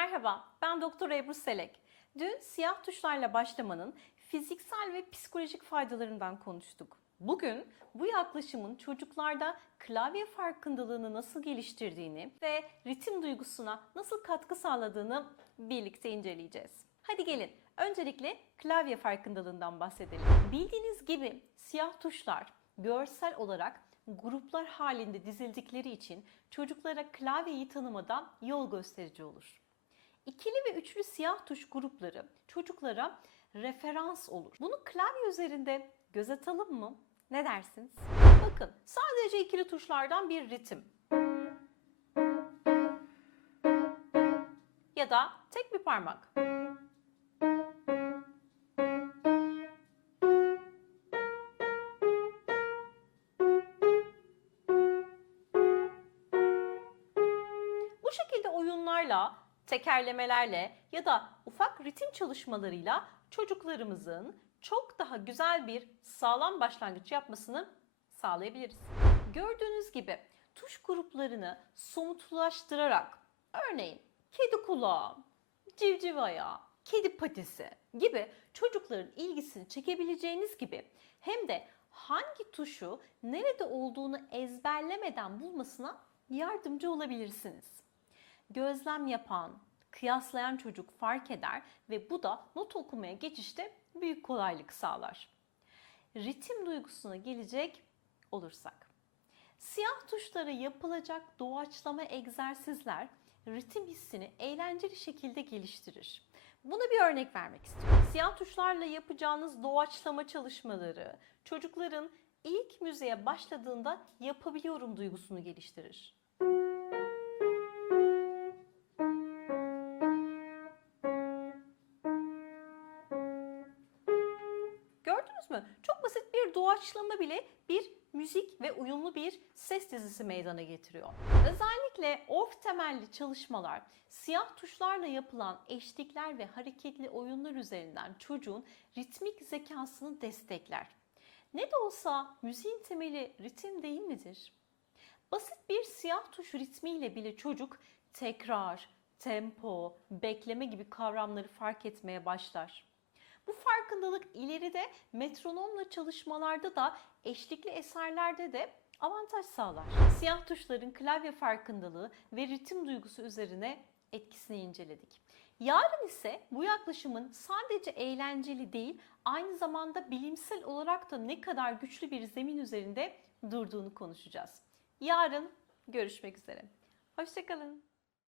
Merhaba, ben Doktor Ebru Selek. Dün siyah tuşlarla başlamanın fiziksel ve psikolojik faydalarından konuştuk. Bugün bu yaklaşımın çocuklarda klavye farkındalığını nasıl geliştirdiğini ve ritim duygusuna nasıl katkı sağladığını birlikte inceleyeceğiz. Hadi gelin öncelikle klavye farkındalığından bahsedelim. Bildiğiniz gibi siyah tuşlar görsel olarak gruplar halinde dizildikleri için çocuklara klavyeyi tanımada yol gösterici olur. İkili ve üçlü siyah tuş grupları çocuklara referans olur. Bunu klavye üzerinde göz atalım mı? Ne dersiniz? Bakın sadece ikili tuşlardan bir ritim. Ya da tek bir parmak. Bu şekilde oyunlarla, tekerlemelerle ya da ufak ritim çalışmalarıyla çocuklarımızın çok daha güzel bir sağlam başlangıç yapmasını sağlayabiliriz. Gördüğünüz gibi tuş gruplarını somutlaştırarak örneğin kedi kulağı, civciv ayağı, kedi patisi gibi çocukların ilgisini çekebileceğiniz gibi hem de hangi tuşu nerede olduğunu ezberlemeden bulmasına yardımcı olabilirsiniz. Gözlem yapan, kıyaslayan çocuk fark eder ve bu da not okumaya geçişte büyük kolaylık sağlar. Ritim duygusuna gelecek olursak. Siyah tuşlara yapılacak doğaçlama egzersizler ritim hissini eğlenceli şekilde geliştirir. Buna bir örnek vermek istiyorum. Siyah tuşlarla yapacağınız doğaçlama çalışmaları çocukların ilk müziğe başladığında yapabiliyorum duygusunu geliştirir. Mü? Çok basit bir doğaçlama bile bir müzik ve uyumlu bir ses dizisi meydana getiriyor. Özellikle orf temelli çalışmalar, siyah tuşlarla yapılan eşlikler ve hareketli oyunlar üzerinden çocuğun ritmik zekasını destekler. Ne de olsa müziğin temeli ritim değil midir? Basit bir siyah tuş ritmiyle bile çocuk tekrar, tempo, bekleme gibi kavramları fark etmeye başlar. Farkındalık ileride metronomla çalışmalarda da eşlikli eserlerde de avantaj sağlar. Siyah tuşların klavye farkındalığı ve ritim duygusu üzerine etkisini inceledik. Yarın ise bu yaklaşımın sadece eğlenceli değil, aynı zamanda bilimsel olarak da ne kadar güçlü bir zemin üzerinde durduğunu konuşacağız. Yarın görüşmek üzere. Hoşçakalın.